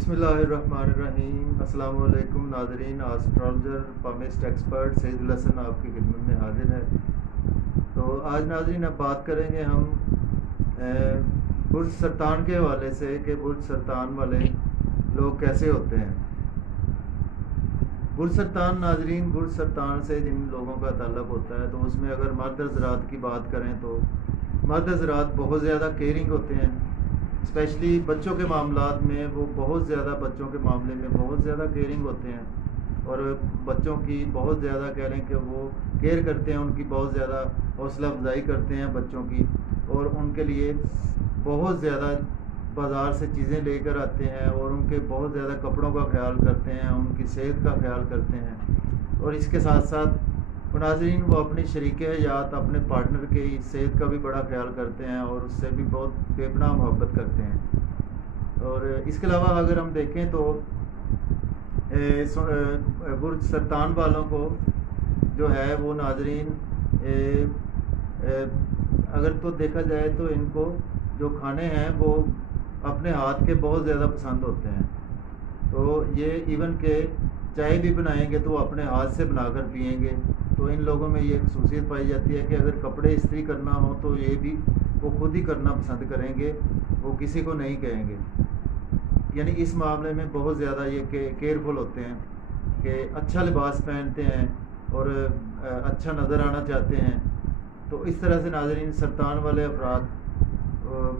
बिस्मिल्लाहिर्रहमानिर्रहीम। अस्सलाम वालेकुम नाज़रीन। एस्ट्रोलॉजर पामिस्ट एक्सपर्ट सईद उल हसन आपकी खिदमत में हाजिर है। तो आज नाज़रीन अब बात करेंगे हम बुर्ज सरतान के हवाले से कि बुर्ज सरतान वाले लोग कैसे होते हैं। बुर्ज सरतान नाज़रीन, बुर्ज सरतान से जिन लोगों का ताल्लुक़ होता है तो उसमें अगर मर्द हज़रात की बात करें तो मर्द हज़रात बहुत ज़्यादा केयरिंग होते हैं, स्पेशली बच्चों के मामलात में। वो बहुत ज़्यादा बच्चों के मामले में बहुत ज़्यादा केयरिंग होते हैं और बच्चों की बहुत ज़्यादा कह लें कि वो केयर करते हैं, उनकी बहुत ज़्यादा हौसला अफजाई करते हैं बच्चों की, और उनके लिए बहुत ज़्यादा बाज़ार से चीज़ें लेकर आते हैं और उनके बहुत ज़्यादा कपड़ों का ख्याल करते हैं, उनकी सेहत का ख्याल करते हैं। और इसके साथ साथ नाज़रीन वो अपनी शरीक हयात अपने पार्टनर की सेहत का भी बड़ा ख्याल करते हैं और उससे भी बहुत बेपनाह मोहब्बत करते हैं। और इसके अलावा अगर हम देखें तो बुर्ज सरतान वालों को जो है वो नाज़रीन अगर तो देखा जाए तो इनको जो खाने हैं वो अपने हाथ के बहुत ज़्यादा पसंद होते हैं। तो ये इवन के चाय भी बनाएंगे तो वो अपने हाथ से बनाकर पिएंगे। तो इन लोगों में ये खसूसियत पाई जाती है कि अगर कपड़े इस्त्री करना हो तो ये भी वो खुद ही करना पसंद करेंगे, वो किसी को नहीं कहेंगे। यानी इस मामले में बहुत ज़्यादा ये केयरफुल होते हैं कि अच्छा लिबास पहनते हैं और अच्छा नज़र आना चाहते हैं। तो इस तरह से नाज़रीन सरतान वाले अफराद,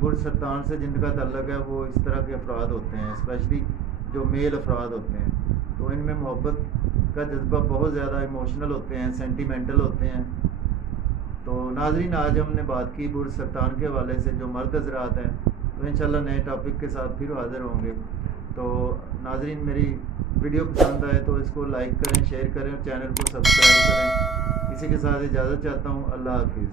बुर्ज सरतान से जिनका ताल्लुक़ है वो इस तरह के अफराद होते हैं, स्पेशली जो मेल अफराद होते हैं। तो इनमें मोहब्बत का जज्बा बहुत ज़्यादा इमोशनल होते हैं, सेंटिमेंटल होते हैं। तो नाज़रीन आज हमने बात की बुर्ज सरतान के हवाले से जो मर्द हज़रात हैं। तो इंशाल्लाह नए टॉपिक के साथ फिर हाज़िर होंगे। तो नाज़रीन मेरी वीडियो पसंद आए तो इसको लाइक करें, शेयर करें और चैनल को सब्सक्राइब करें। इसी के साथ इजाज़त चाहता हूँ। अल्लाह हाफिज़।